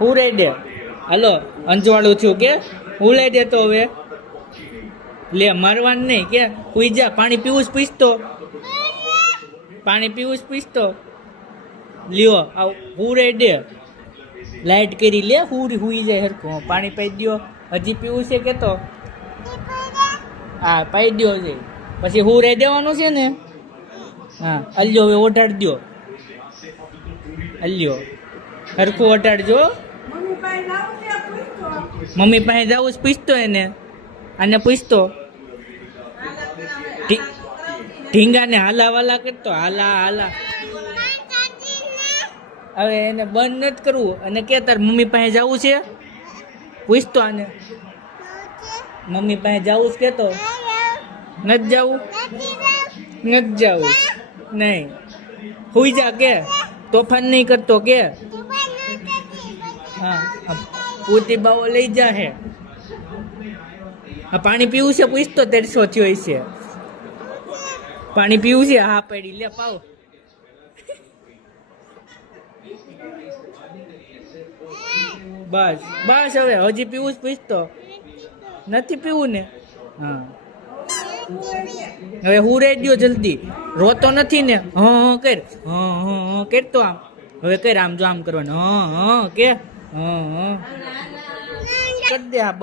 હુરાઈ દે. હાલો અંજવાળું થયું કે હુલાઈ દે તો હવે લે મારવાનું નહીં કે હુઈ જા. પાણી પીવું જ પીસતો, પાણી પીવું જ પીસતો લ્યો. આ હુરાઈ દે, લાઈટ કરી લે. હુઈ જાય હરખું. પાણી પાઈ દો. હજી પીવું છે કે તો હા પાઈ દો છે. પછી હુરાઈ દેવાનું છે ને. હા અલ્યો હવે ઓઢાડ દો. અલ્યો હરખું ઓઢાડજો. મમ્મી પાસે જવું જ પૂછતો એને. આને પૂછતો ઢીંગાને હાલા વાલા કરતો. હાલા હાલા હવે એને બંધ નથી કરવું. અને કે તાર મમ્મી પાસે જવું છે પૂછતો આને. મમ્મી પાસે જવું જ કેતો નથી જવું, નથી જવું નહીં. હુઈ જા કે તોફાન નહીં કરતો કે. હા પૂતી બાવો લઈ જા હે. આ પાણી પીવું છે પૂછતો 300 થયો છે. પાણી પીવું છે. હા પડી લે પાવ. બસ બસ હવે હજી પીવું જ પૂછતો નથી પીવું ને. હા હવે હુરાઈ દો જલ્દી. રોતો નથી ને. હા કર. હા કર તો આમ. હવે કર આમ જો આમ કરવાનું. હા કે હા કર દે. આ